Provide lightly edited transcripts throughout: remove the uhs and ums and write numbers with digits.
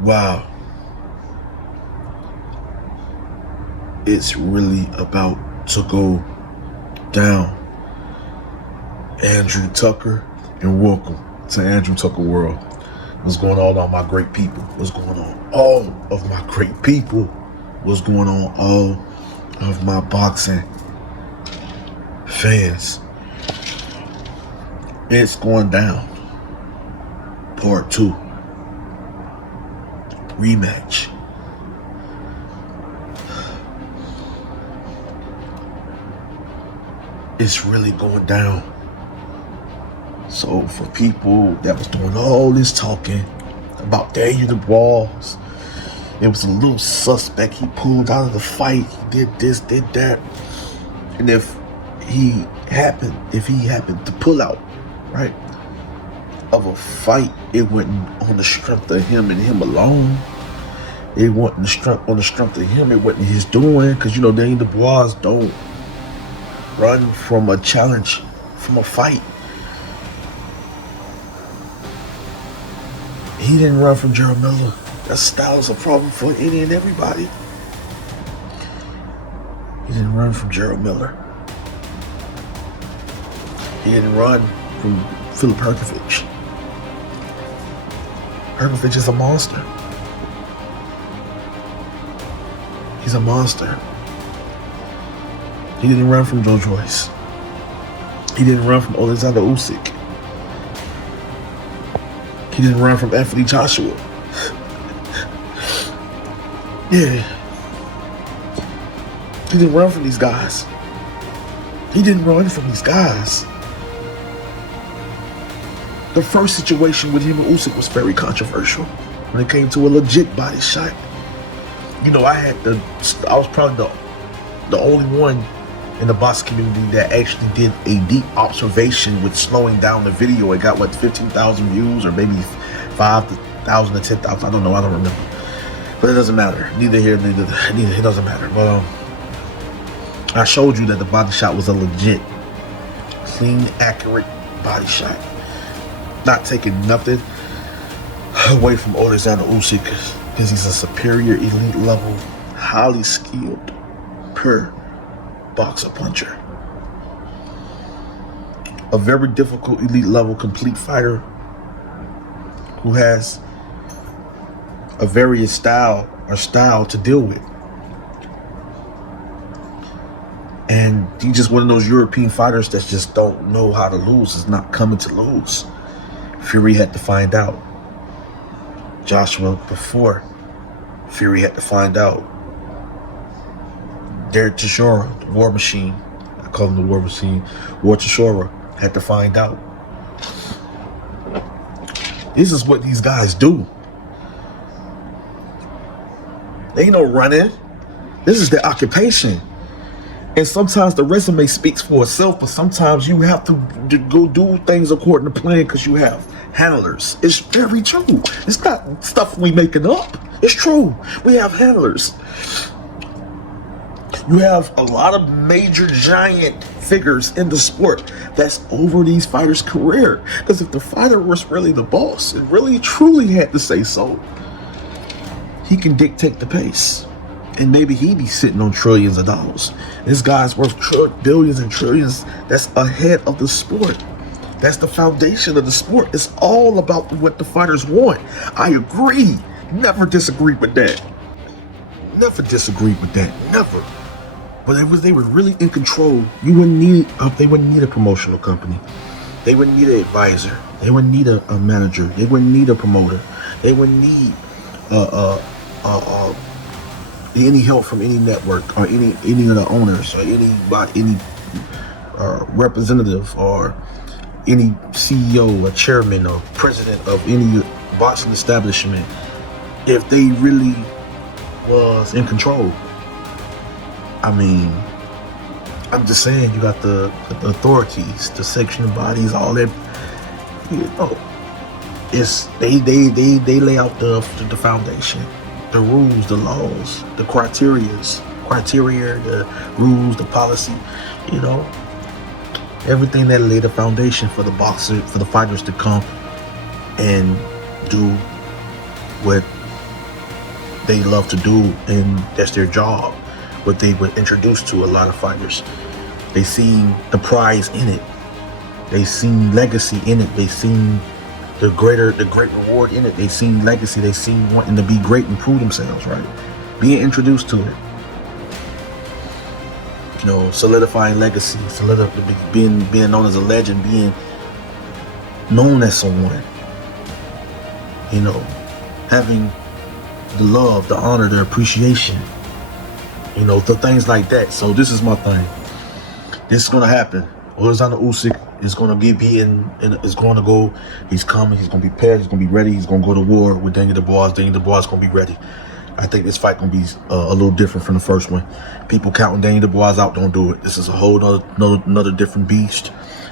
Wow. It's really about to go down. Andrew Tucker, and welcome to Andrew Tucker World. What's going on, all my great people? What's going on, all of my great people? What's going on, all of my boxing fans? It's going down. Part 2. Rematch. It's really going down. So for people that was doing all this talking about Daniel DuBois, it was a little suspect. He pulled out of the fight. He did this, did that. And if he happened to pull out, right, of a fight, it wasn't on the strength of him and him alone. It wasn't on the strength of him. It wasn't his doing. Because, you know, Daniel DuBois don't run from a challenge, from a fight. He didn't run from Gerald Miller. That style's a problem for any and everybody. He didn't run from Gerald Miller. He didn't run from Philip Herkovich. Herkovich is a monster. He's a monster. He didn't run from Joe Joyce. He didn't run from Alexander Usyk. He didn't run from Anthony Joshua. Yeah. He didn't run from these guys. He didn't run from these guys. The first situation with him and Usyk was very controversial when it came to a legit body shot. You know, I was probably the only one in the boxing community that actually did a deep observation with slowing down the video. It got, what, 15,000 views or maybe 5,000 to 10,000. I don't know. I don't remember. But it doesn't matter. Neither here, neither. It doesn't matter. But I showed you that the body shot was a legit, clean, accurate body shot. Not taking nothing away from Alexander Usyk because he's a superior, elite level, highly skilled, pure boxer puncher. A very difficult elite level complete fighter who has a various style to deal with. And he's just one of those European fighters that just don't know how to lose. Is not coming to lose. Fury had to find out. Joshua before Fury had to find out. Derek Chisora, the War Machine, I call him the War Machine, War Chisora, had to find out. This is what these guys do. They ain't no running. This is their occupation. And sometimes the resume speaks for itself, but sometimes you have to go do things according to plan because you have handlers. It's very true. It's not stuff we making up. It's true. We have handlers. You have a lot of major giant figures in the sport that's over these fighters' career. Because if the fighter was really the boss and really truly had to say so, he can dictate the pace. And maybe he'd be sitting on trillions of dollars. This guy's worth billions and trillions. That's ahead of the sport. That's the foundation of the sport. It's all about what the fighters want. I agree. Never disagree with that. Never disagree with that. Never. But they were really in control. They wouldn't need a promotional company. They wouldn't need an advisor. They wouldn't need a manager. They wouldn't need a promoter. They wouldn't need any help from any network or any of the owners or any representative or any CEO or chairman or president of any boxing establishment if they really was in control. I mean, I'm just saying, you got the authorities, the sanctioning bodies, all that. You know, it's they lay out the foundation, the rules, the laws, the criteria, the rules, the policy. You know, everything that lay the foundation for the fighters to come and do what they love to do, and that's their job. What they were introduced to, a lot of fighters, they seen the prize in it. They seen legacy in it. They seen the great reward in it. They seen legacy. They seen wanting to be great and prove themselves, right? Being introduced to it, you know, solidifying legacy, being known as a legend, being known as someone, you know, having the love, the honor, the appreciation, you know, the things like that. So this is my thing. This is gonna happen. Alexander Usyk is gonna is going to go. He's coming. He's gonna be prepared. He's gonna be ready. He's gonna go to war with Daniel Dubois. Daniel Dubois is gonna be ready. I think this fight gonna be a little different from the first one. People counting Daniel Dubois out, don't do it. This is a whole another different beast.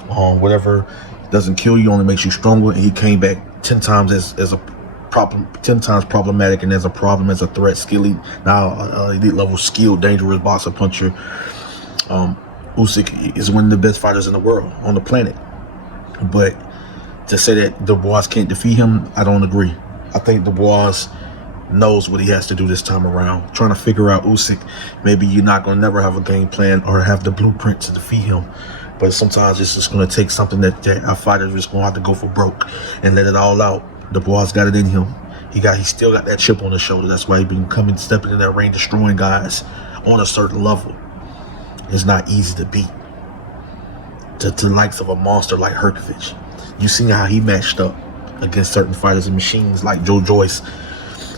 Whatever doesn't kill you only makes you stronger. And he came back 10 times as a problem, 10 times problematic, and as a problem, as a threat, skilly, now elite level skilled, dangerous boxer, puncher. Usyk is one of the best fighters in the world, on the planet. But to say that Dubois can't defeat him, I don't agree. I think Dubois knows what he has to do this time around. Trying to figure out Usyk, maybe you're not going to never have a game plan or have the blueprint to defeat him. But sometimes it's just going to take something that a fighter is just going to have to go for broke and let it all out. Dubois got it in him. He still got that chip on his shoulder. That's why he been stepping in that ring, destroying guys on a certain level. It's not easy to beat. To the likes of a monster like Herkovich. You seen how he matched up against certain fighters and machines like Joe Joyce.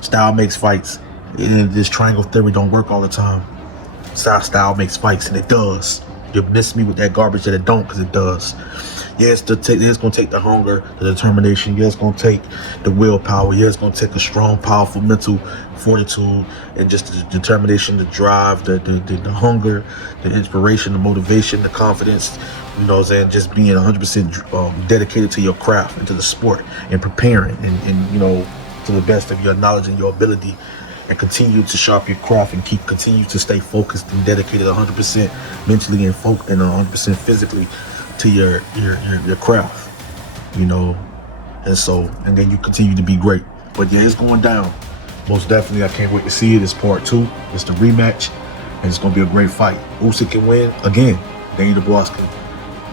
Style makes fights. And this triangle theory don't work all the time. Style makes fights, and it does. You miss me with that garbage that it don't, because it does. Yeah, it's going to take the hunger, the determination. Yeah, it's going to take the willpower. Yeah, it's going to take a strong, powerful mental fortitude, and just the determination, the drive, the hunger, the inspiration, the motivation, the confidence. You know what I'm saying? Just being 100% dedicated to your craft and to the sport, and preparing, and you know, to the best of your knowledge and your ability, and continue to sharpen your craft and continue to stay focused and dedicated 100% mentally and 100% physically to your craft, you know. And then you continue to be great. But yeah, it's going down. Most definitely, I can't wait to see it. It's part 2. It's the rematch, and it's going to be a great fight. Usyk can win again. Daniel Dubois can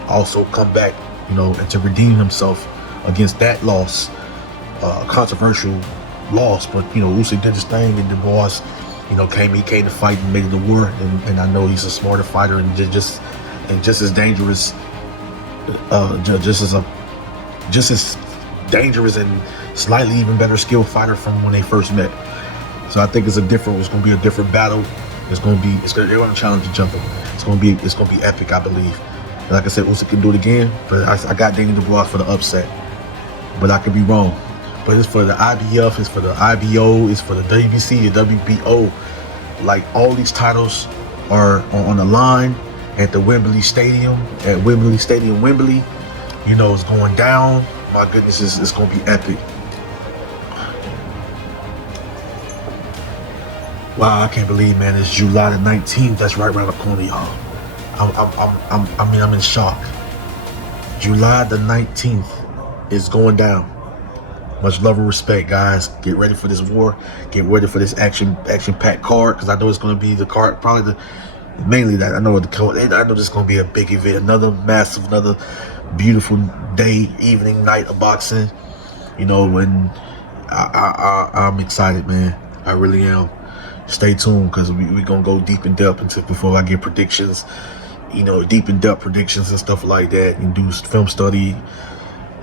also come back, you know, and to redeem himself against that loss, controversial loss. But you know, Usyk did his thing, and Dubois, you know, came to fight and made it a war. And I know he's a smarter fighter and just as dangerous, just as dangerous and slightly even better skilled fighter from when they first met. So I think it's going to be a different battle. They're going to challenge each other. It's going to be epic, I believe. And like I said, Usyk can do it again, but I got Daniel Dubois for the upset. But I could be wrong. But it's for the IBF, it's for the IBO, it's for the WBC, the WBO. Like, all these titles are on the line at the Wembley Stadium, Wembley. You know, it's going down. My goodness, it's going to be epic. Wow, I can't believe, man, it's July the 19th. That's right around the corner, y'all. I'm in shock. July the 19th is going down. Much love and respect, guys. Get ready for this war. Get ready for this action-packed card, because I know it's going to be the card, probably mainly that. I know this is going to be a big event. Another massive, another beautiful day, evening, night of boxing. You know, and I'm excited, man. I really am. Stay tuned, because we're going to go deep in depth into before I get predictions. You know, deep in depth predictions and stuff like that, and do film study.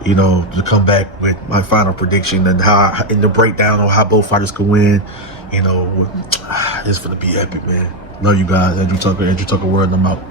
You know, to come back with my final prediction and the breakdown on how both fighters could win. You know, it's gonna be epic, man. Love you guys. Andrew Tucker, World, and I'm out.